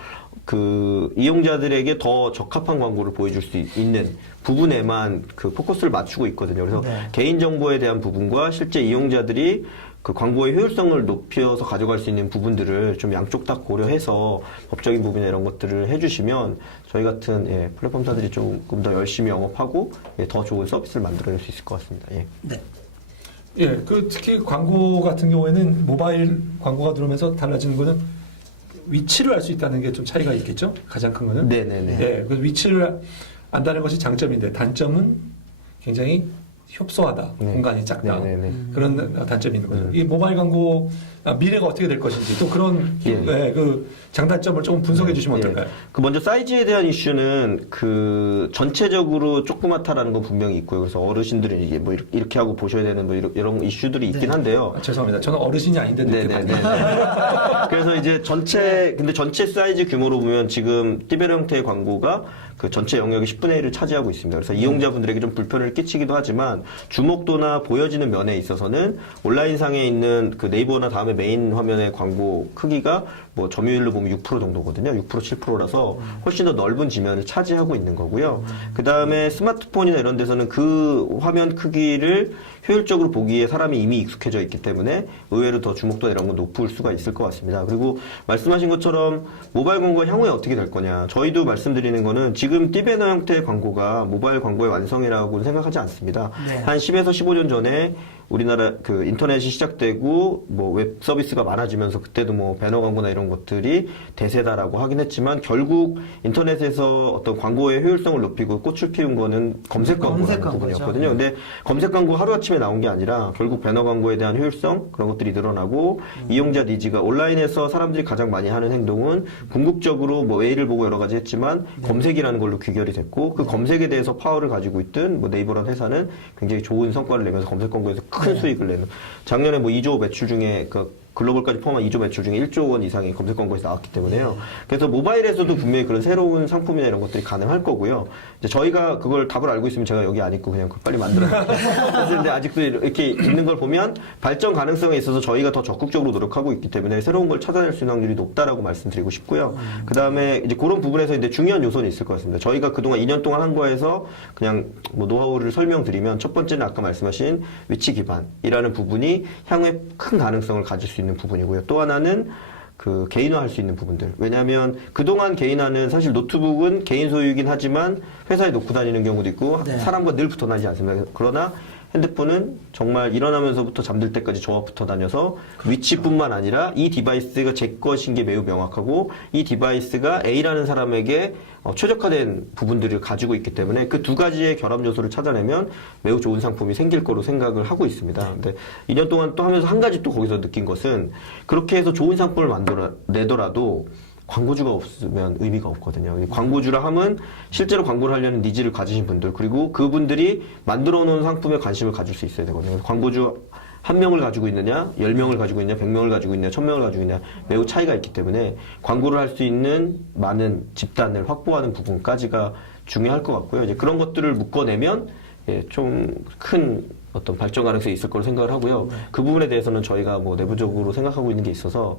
그 이용자들에게 더 적합한 광고를 보여줄 수 있는 부분에만 그 포커스를 맞추고 있거든요. 그래서 개인 정보에 대한 부분과 실제 이용자들이 그 광고의 효율성을 높여서 가져갈 수 있는 부분들을 좀 양쪽 다 고려해서 법적인 부분이나 이런 것들을 해주시면 저희 같은 플랫폼사들이 조금 더 열심히 영업하고 더 좋은 서비스를 만들어낼 수 있을 것 같습니다. 예. 네. 예, 그 특히 광고 같은 경우에는 모바일 광고가 들어오면서 달라지는 거는 위치를 알 수 있다는 게 좀 차이가 있겠죠? 가장 큰 거는. 네네네. 예, 그 위치를 안다는 것이 장점인데 단점은 굉장히 협소하다, 공간이 작다 그런 단점이 있는 거죠. 이 모바일 광고 미래가 어떻게 될 것인지 또 그런 그 장단점을 조금 분석해 주시면 어떨까요? 그 먼저 사이즈에 대한 이슈는 그 전체적으로 조그맣다라는 건 분명히 있고요. 그래서 어르신들은 이게 뭐 이렇게 하고 보셔야 되는 뭐 이런 이슈들이 있긴 한데요. 죄송합니다. 저는 어르신이 아닌데 이렇게 네네네. 그래서 이제 근데 전체 사이즈 규모로 보면 지금 띠베르 형태의 광고가 그 전체 영역의 10분의 1을 차지하고 있습니다. 그래서 이용자분들에게 좀 불편을 끼치기도 하지만 주목도나 보여지는 면에 있어서는 온라인상에 있는 그 네이버나 다음에 메인 화면의 광고 크기가 뭐 점유율로 보면 6% 정도거든요. 6% 7%라서 훨씬 더 넓은 지면을 차지하고 있는 거고요. 그 다음에 스마트폰이나 이런 데서는 그 화면 크기를 효율적으로 보기에 사람이 이미 익숙해져 있기 때문에 의외로 더 주목도나 이런 건 높을 수가 있을 것 같습니다. 그리고 말씀하신 것처럼 모바일 광고가 향후에 어떻게 될 거냐. 저희도 말씀드리는 거는 지금 띠베너 형태의 광고가 모바일 광고의 완성이라고는 생각하지 않습니다. 한 10에서 15년 전에 우리나라 그 인터넷이 시작되고 뭐 웹 서비스가 많아지면서 그때도 뭐 배너 광고나 이런 것들이 대세다라고 하긴 했지만 결국 인터넷에서 어떤 광고의 효율성을 높이고 꽃을 피운 거는 검색 광고라는 부분이었거든요. 근데 검색 광고 하루아침에 나온 게 아니라 결국 배너 광고에 대한 효율성 그런 것들이 늘어나고 이용자 니즈가 온라인에서 사람들이 가장 많이 하는 행동은 궁극적으로 뭐 메일을 보고 여러 가지 했지만 검색이라는 걸로 귀결이 됐고 그 검색에 대해서 파워를 가지고 있던 뭐 네이버라는 회사는 굉장히 좋은 성과를 내면서 검색 광고에서 큰 수익을 내는 작년에 뭐 2조 매출 중에 그 글로벌까지 포함한 2조 매출 중에 1조 원 이상이 검색 광고에서 나왔기 때문에요. 그래서 모바일에서도 분명히 그런 새로운 상품이나 이런 것들이 가능할 거고요. 이제 저희가 그걸 답을 알고 있으면 제가 여기 안 있고 그냥 빨리 만들어요. 근데 아직도 이렇게 있는 걸 보면 발전 가능성에 있어서 저희가 더 적극적으로 노력하고 있기 때문에 새로운 걸 찾아낼 수 있는 확률이 높다라고 말씀드리고 싶고요. 그 다음에 이제 그런 부분에서 이제 중요한 요소는 있을 것 같습니다. 저희가 그동안 2년 동안 한 거에서 그냥 뭐 노하우를 설명드리면 첫 번째는 아까 말씀하신 위치 기반이라는 부분이 향후에 큰 가능성을 가질 수 있는 부분이고요. 또 하나는 그 개인화할 수 있는 부분들. 왜냐하면 그동안 개인화는 사실 노트북은 개인 소유이긴 하지만 회사에 놓고 다니는 경우도 있고 네. 사람과 늘 붙어 다니지 않습니다. 그러나 핸드폰은 정말 일어나면서부터 잠들 때까지 저와 붙어 다녀서 위치뿐만 아니라 이 디바이스가 제 것인 게 매우 명확하고 이 디바이스가 A라는 사람에게 최적화된 부분들을 가지고 있기 때문에 그 두 가지의 결합 요소를 찾아내면 매우 좋은 상품이 생길 거로 생각을 하고 있습니다. 근데 2년 동안 또 하면서 한 가지 또 거기서 느낀 것은 그렇게 해서 좋은 상품을 만들어내더라도 광고주가 없으면 의미가 없거든요. 광고주라 함은 실제로 광고를 하려는 니즈를 가지신 분들 그리고 그분들이 만들어 놓은 상품에 관심을 가질 수 있어야 되거든요. 광고주 한 명을 가지고 있느냐, 10명을 가지고 있느냐, 100명을 가지고 있느냐, 1000명을 가지고 있느냐 매우 차이가 있기 때문에 광고를 할 수 있는 많은 집단을 확보하는 부분까지가 중요할 것 같고요. 이제 그런 것들을 묶어내면 좀 큰 어떤 발전 가능성이 있을 거로 생각을 하고요. 그 부분에 대해서는 저희가 뭐 내부적으로 생각하고 있는 게 있어서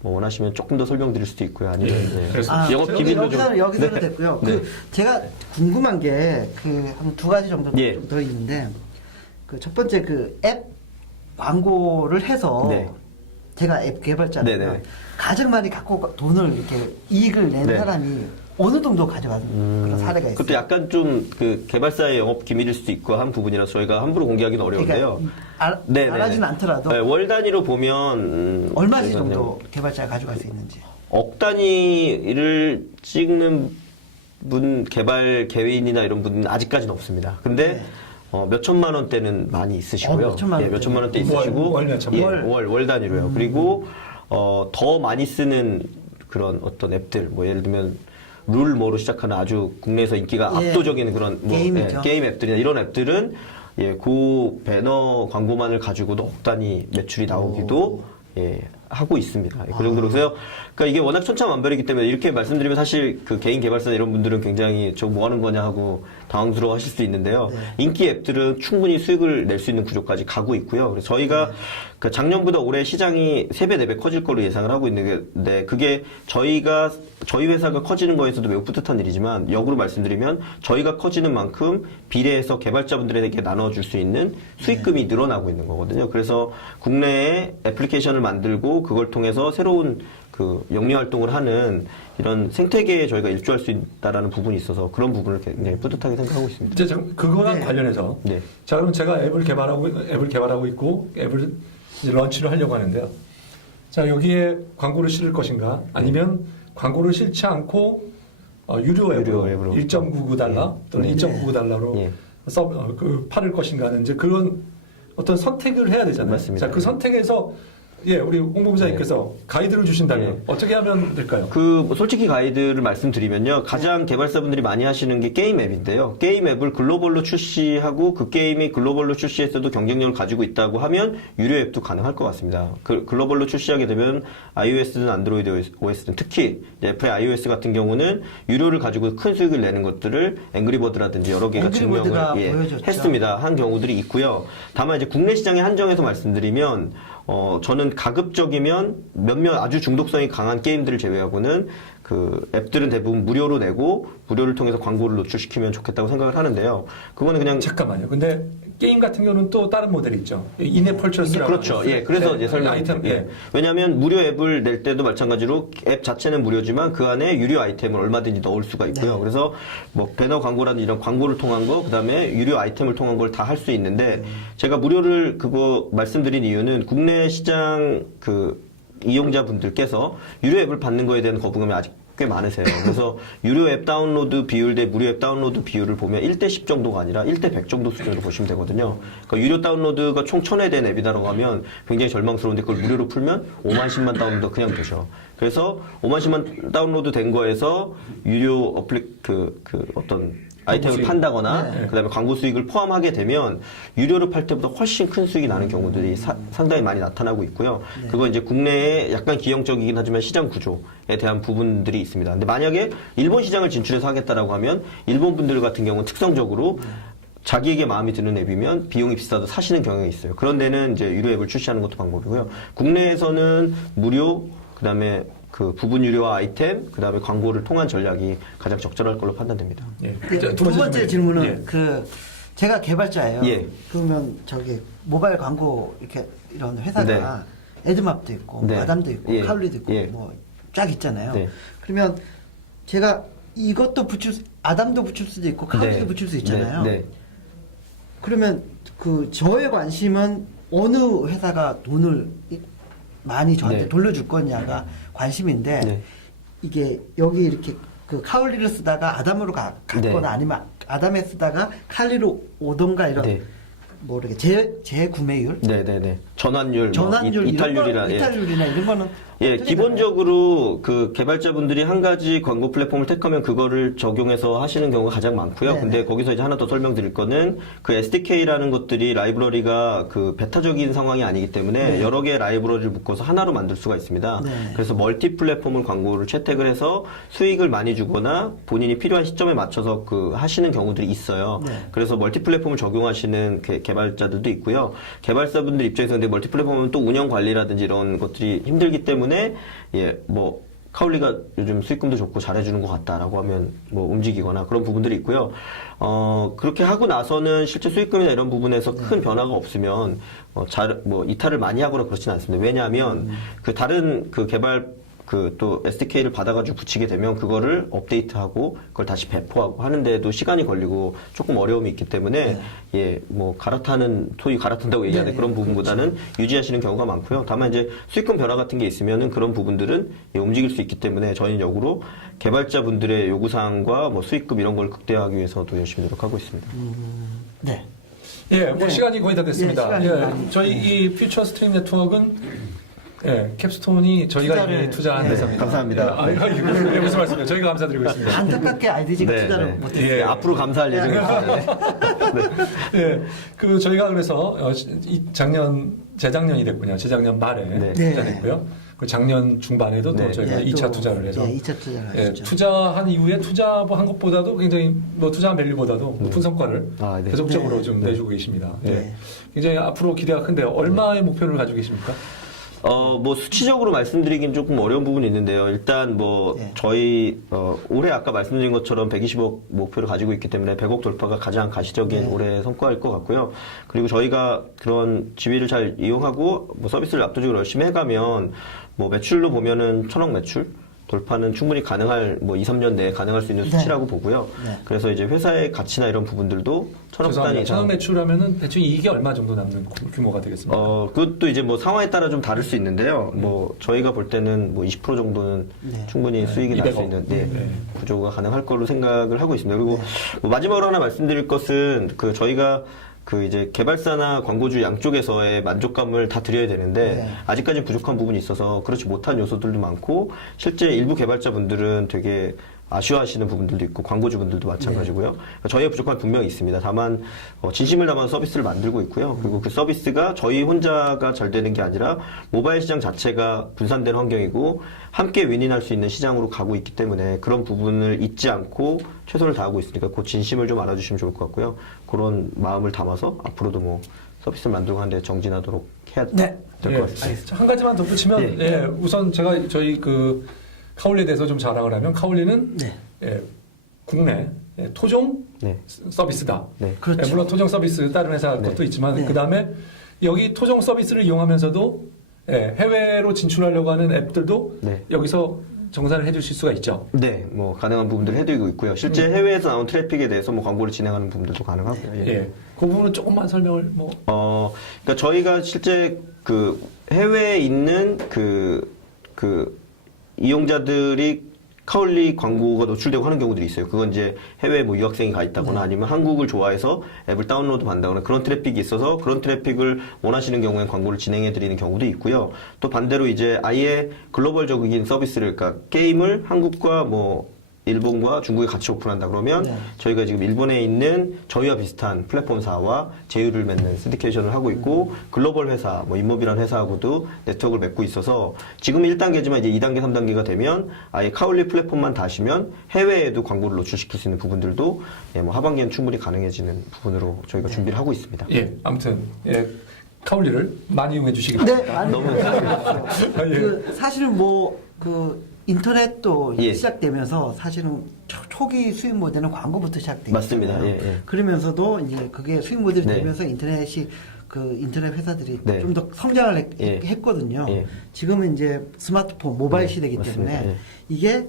뭐 원하시면 조금 더 설명드릴 수도 있고요. 아니면 영업 비밀로 좀 여기서는 됐고요. 네. 제가 궁금한 게 한 두 가지 정도 예. 좀 더 있는데 그 첫 번째 그 앱 광고를 해서 네. 제가 앱 개발자라면 네네. 가장 많이 갖고 돈을 이렇게 이익을 낸 네. 사람이 어느 정도 가져간 그런 사례가 있어요. 그것도 약간 좀 그 개발사의 영업 기밀일 수도 있고 한 부분이라서 저희가 함부로 공개하기는 어려운데요. 그러니까 말하진 않더라도 네, 월 단위로 보면 얼마씩 저희가 정도 개발자가 가져갈 수 있는지. 억 단위를 찍는 분 개발 개인이나 이런 분은 아직까지는 없습니다. 근데 네. 몇 천만 원대는 많이 있으시고요. 몇 천만 몇 천만 원대 있으시고 월 몇 천만 원. 월 단위로요. 그리고 더 많이 쓰는 그런 어떤 앱들 뭐 예를 들면 룰 뭐로 시작하는 아주 국내에서 인기가 예. 압도적인 그런 뭐 게임이죠. 게임 앱들이나 이런 앱들은 그 배너 광고만을 가지고도 억 단위 매출이 나오기도 하고 있습니다. 그 정도로 그래서 그러니까 이게 워낙 천차만별이기 때문에 이렇게 말씀드리면 사실 그 개인 개발사 이런 분들은 굉장히 저 뭐 하는 거냐 하고 당황스러워 하실 수 있는데요. 네. 인기 앱들은 충분히 수익을 낼 수 있는 구조까지 가고 있고요. 그래서 저희가 그 작년보다 올해 시장이 3배, 4배 커질 거로 예상을 하고 있는데 그게 저희 회사가 커지는 거에서도 매우 뿌듯한 일이지만 역으로 말씀드리면 저희가 커지는 만큼 비례해서 개발자분들에게 나눠줄 수 있는 수익금이 늘어나고 있는 거거든요. 그래서 국내에 애플리케이션을 만들고 그걸 통해서 새로운 그 영리 활동을 하는 이런 생태계에 저희가 일조할 수 있다라는 부분이 있어서 그런 부분을 굉장히 뿌듯하게 생각하고 있습니다. 이제 그거랑 관련해서 네. 자 그럼 제가 앱을 개발하고 있고 앱을 이제 런치를 하려고 하는데요. 자 여기에 광고를 실을 것인가 아니면 광고를 실지 않고 유료 앱으로 1.99달러 또는 2.99달러로 팔을 것인가 하는 이제 그런 어떤 선택을 해야 되잖아요. 맞습니다. 자 그 선택에서 우리 홍 본부장님께서 가이드를 주신다면 어떻게 하면 될까요? 솔직히 가이드를 말씀드리면요. 가장 개발사분들이 많이 하시는 게 게임 앱인데요. 게임 앱을 글로벌로 출시하고 그 게임이 글로벌로 출시했어도 경쟁력을 가지고 있다고 하면 유료 앱도 가능할 것 같습니다. 글로벌로 출시하게 되면 iOS든 안드로이드 OS든 특히 애플의 iOS 같은 경우는 유료를 가지고 큰 수익을 내는 것들을 앵그리버드라든지 여러 개가 증명을 했습니다. 한 경우들이 있고요. 다만 이제 국내 시장에 한정해서 말씀드리면 저는 가급적이면 몇몇 아주 중독성이 강한 게임들을 제외하고는 그 앱들은 대부분 무료로 내고 무료를 통해서 광고를 노출시키면 좋겠다고 생각을 하는데요. 그거는 그냥 잠깐만요. 근데 게임 같은 경우는 또 다른 모델이 있죠. 인앱 펄처스라고. 그렇죠. 그래서 이제 설명. 왜냐하면 무료 앱을 낼 때도 마찬가지로 앱 자체는 무료지만 그 안에 유료 아이템을 얼마든지 넣을 수가 있고요. 그래서 뭐 배너 광고라든지 이런 광고를 통한 거, 그다음에 유료 아이템을 통한 걸 다 할 수 있는데 제가 무료를 그거 말씀드린 이유는 국내 시장 그 이용자분들께서 유료 앱을 받는 거에 대한 거부감이 아직 꽤 많으세요. 그래서 유료 앱 다운로드 비율 대 무료 앱 다운로드 비율을 보면 1대 10 정도가 아니라 1대 100 정도 수준으로 보시면 되거든요. 그러니까 유료 다운로드가 총 1000회 된 앱이다라고 하면 굉장히 절망스러운데 그걸 무료로 풀면 5만 10만 다운로드 그냥 되죠. 그래서 5만 10만 다운로드 된 거에서 유료 어플리 어떤 아이템을 수익. 판다거나 네. 그다음에 광고 수익을 포함하게 되면 유료로 팔 때보다 훨씬 큰 수익이 나는 경우들이 상당히 많이 나타나고 있고요. 네. 그건 이제 국내에 약간 기형적이긴 하지만 시장 구조에 대한 부분들이 있습니다. 근데 만약에 일본 시장을 진출해서 하겠다라고 하면 일본 분들 같은 경우는 특성적으로 자기에게 마음에 드는 앱이면 비용이 비싸도 사시는 경향이 있어요. 그런 데는 이제 유료 앱을 출시하는 것도 방법이고요. 국내에서는 무료, 그다음에 그 부분 유료화 아이템, 그다음에 광고를 통한 전략이 가장 적절할 걸로 판단됩니다. 예. 예, 자, 두 번째 질문은 예. 그 제가 개발자예요. 예. 그러면 저기 모바일 광고 이렇게 이런 회사가 에드맙도 있고 네. 아담도 있고 예. 카울리도 있고 예. 뭐 쫙 있잖아요. 네. 그러면 제가 이것도 아담도 붙일 수도 있고 카울리도 네. 붙일 수 있잖아요. 네. 네. 그러면 그 저의 관심은 어느 회사가 돈을 많이 저한테 네. 돌려줄 거냐가 관심인데 네. 이게 여기 이렇게 그 카울리를 쓰다가 아담으로 갔거나 네. 아니면 아담에 쓰다가 칼리로 오던가 이런 네. 뭐 이렇게 재구매율, 네네네. 전환율, 전환율 뭐 이런 이탈률이라. 거, 예. 이탈률이나 이런 거는 예, 어떻게 기본적으로 그 개발자분들이 한 가지 광고 플랫폼을 택하면 그거를 적용해서 하시는 경우가 가장 많고요. 네네. 근데 거기서 이제 하나 더 설명드릴 거는 그 SDK라는 것들이 라이브러리가 그 베타적인 상황이 아니기 때문에 네. 여러 개의 라이브러리를 묶어서 하나로 만들 수가 있습니다. 네. 그래서 멀티 플랫폼을 광고를 채택을 해서 수익을 많이 주거나 본인이 필요한 시점에 맞춰서 그 하시는 경우들이 있어요. 네. 그래서 멀티 플랫폼을 적용하시는 개발자들도 있고요. 개발사분들 입장에서 근데 멀티 플랫폼은 또 운영 관리라든지 이런 것들이 힘들기 때문에 예, 뭐 카울리가 요즘 수익금도 좋고 잘해주는 것 같다라고 하면 뭐 움직이거나 그런 부분들이 있고요. 그렇게 하고 나서는 실제 수익금이나 이런 부분에서 큰 변화가 없으면 뭐 이탈을 많이 하거나 그렇지는 않습니다. 왜냐하면 그 다른 그 개발 그 또 SDK를 받아가지고 붙이게 되면 그거를 업데이트하고 그걸 다시 배포하고 하는데도 시간이 걸리고 조금 어려움이 있기 때문에 예, 뭐 소위 갈아탄다고 얘기하는 네, 그런 부분보다는 유지하시는 경우가 많고요. 다만 이제 수익금 변화 같은 게 있으면은 그런 부분들은 예, 움직일 수 있기 때문에 저희는 역으로 개발자분들의 요구사항과 뭐 수익금 이런 걸 극대화하기 위해서도 열심히 노력하고 있습니다. 네. 예, 뭐 네. 시간이 거의 다 됐습니다. 예, 시간이 예, 많이- 저희 이 퓨처 스트림 네트워크는 예, 캡스톤이 저희가 투자를- 이미 투자한 예, 회사입니다. 감사합니다. 예, 무슨 말씀이에요? 저희가 감사드리고 있습니다. 안타깝게 IDG가 네, 투자를 네. 못했어요. 예. 앞으로 감사할 예정입니다. 예, 그 저희가 그래서 재작년이 됐군요. 재작년 말에 네. 투자했고요. 그 작년 중반에도 또 네. 저희가 예, 2차 또, 투자를 해서 예, 2차 투자를 예, 하셨죠. 투자한 이후에 투자한 것보다도 굉장히 뭐 투자한 밸류보다도 높은 성과를 아, 네. 계속적으로 네. 좀 내주고 계십니다. 예. 네. 굉장히 앞으로 기대가 큰데 얼마의 목표를 가지고 계십니까? 뭐 수치적으로 말씀드리긴 조금 어려운 부분이 있는데요. 일단 뭐 네. 저희 올해 아까 말씀드린 것처럼 120억 목표를 가지고 있기 때문에 100억 돌파가 가장 가시적인 네. 올해 성과일 것 같고요. 그리고 저희가 그런 지위를 잘 이용하고 뭐 서비스를 압도적으로 열심히 해가면 뭐 매출로 보면은 1000억 매출 돌파는 충분히 가능할 뭐 2, 3년 내에 가능할 수 있는 네. 수치라고 보고요. 네. 그래서 이제 회사의 가치나 이런 부분들도 1000억 단위 천억 매출하면은 대충 이익이 얼마 정도 남는 규모가 되겠습니까? 그것도 이제 뭐 상황에 따라 좀 다를 수 있는데요. 뭐 저희가 볼 때는 뭐 20% 정도는 네. 충분히 수익이 날 수 200억. 있는 네. 구조가 가능할 걸로 생각을 하고 있습니다. 그리고 뭐 마지막으로 하나 말씀드릴 것은 그 저희가 그 이제 개발사나 광고주 양쪽에서의 만족감을 다 드려야 되는데 네. 아직까지 부족한 부분이 있어서 그렇지 못한 요소들도 많고 실제 일부 개발자분들은 되게 아쉬워하시는 부분들도 있고 광고주분들도 마찬가지고요. 저희의 부족함이 분명히 있습니다. 다만 진심을 담아서 서비스를 만들고 있고요. 그리고 그 서비스가 저희 혼자가 잘 되는 게 아니라 모바일 시장 자체가 분산된 환경이고 함께 윈윈할 수 있는 시장으로 가고 있기 때문에 그런 부분을 잊지 않고 최선을 다하고 있으니까 그 진심을 좀 알아주시면 좋을 것 같고요. 그런 마음을 담아서 앞으로도 뭐 서비스를 만들고 하는데 정진하도록 해야 네. 될 것 같습니다. 알겠습니다. 한 가지만 덧붙이면 예, 우선 제가 저희 그 카울리에 대해서 좀 자랑을 하면 카울리는 네. 예, 국내 토종 네. 서비스다. 네. 그렇죠. 예, 물론 토종 서비스 다른 회사 것도 있지만 네. 그 다음에 여기 토종 서비스를 이용하면서도 예, 해외로 진출하려고 하는 앱들도 네. 여기서 정산을 해주실 수가 있죠. 네, 뭐 가능한 부분들을 해드리고 있고요. 실제 해외에서 나온 트래픽에 대해서 뭐 광고를 진행하는 부분들도 가능하고요. 예. 예, 그 부분은 조금만 설명을 뭐 그러니까 저희가 실제 그 해외에 있는 그 이용자들이 카울리 광고가 노출되고 하는 경우들이 있어요. 그건 이제 해외에 뭐 유학생이 가 있다거나 아니면 한국을 좋아해서 앱을 다운로드 한다거나 그런 트래픽이 있어서 그런 트래픽을 원하시는 경우에 광고를 진행해 드리는 경우도 있고요. 또 반대로 이제 아예 글로벌적인 서비스를, 그러니까 게임을 한국과 뭐 일본과 중국이 같이 오픈한다 그러면 네. 저희가 지금 일본에 있는 저희와 비슷한 플랫폼사와 제휴를 맺는 syndication을 하고 있고 글로벌 회사, 뭐 인모비라는 회사하고도 네트워크를 맺고 있어서 지금 1단계지만 이제 2단계, 3단계가 되면 아예 카울리 플랫폼만 다시면 해외에도 광고를 노출시킬 수 있는 부분들도 예, 뭐 하반기엔 충분히 가능해지는 부분으로 저희가 준비를 하고 있습니다. 예, 아무튼 예, 카울리를 많이 이용해 주시기 네, 바랍니다. 많이 너무 그 사실은 그 인터넷도 예. 시작되면서 사실은 초기 수익 모델은 광고부터 시작돼요. 맞습니다. 예, 예. 그러면서도 이제 그게 수익 모델이 네. 되면서 인터넷이 그 인터넷 회사들이 네. 좀 더 성장을 예. 했거든요. 예. 지금은 이제 스마트폰, 모바일 네, 시대이기 맞습니다. 때문에 예. 이게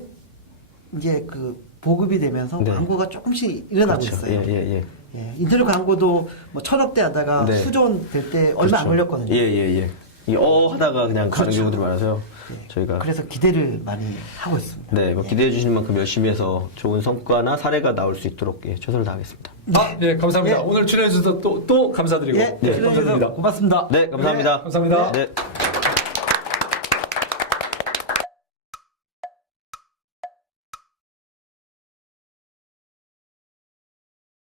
이제 그 보급이 되면서 네. 광고가 조금씩 일어나고 그렇죠. 있어요. 예. 예, 인터넷 광고도 뭐 1,000억대 하다가 네. 수조원 될 때 얼마 안 걸렸거든요. 예. 이 하다가 그냥 가는 그렇죠. 경우들이 많아서 예. 저희가 그래서 기대를 많이 하고 있습니다. 네, 뭐 기대해 주시는 만큼 열심히 해서 좋은 성과나 사례가 나올 수 있도록 예, 최선을 다하겠습니다. 아, 예, 감사합니다. 예. 오늘 출연해 주셔서 또 감사드리고 예, 네, 출연해주셔서 감사드립니다. 고맙습니다. 네, 감사합니다. 네, 감사합니다. 네.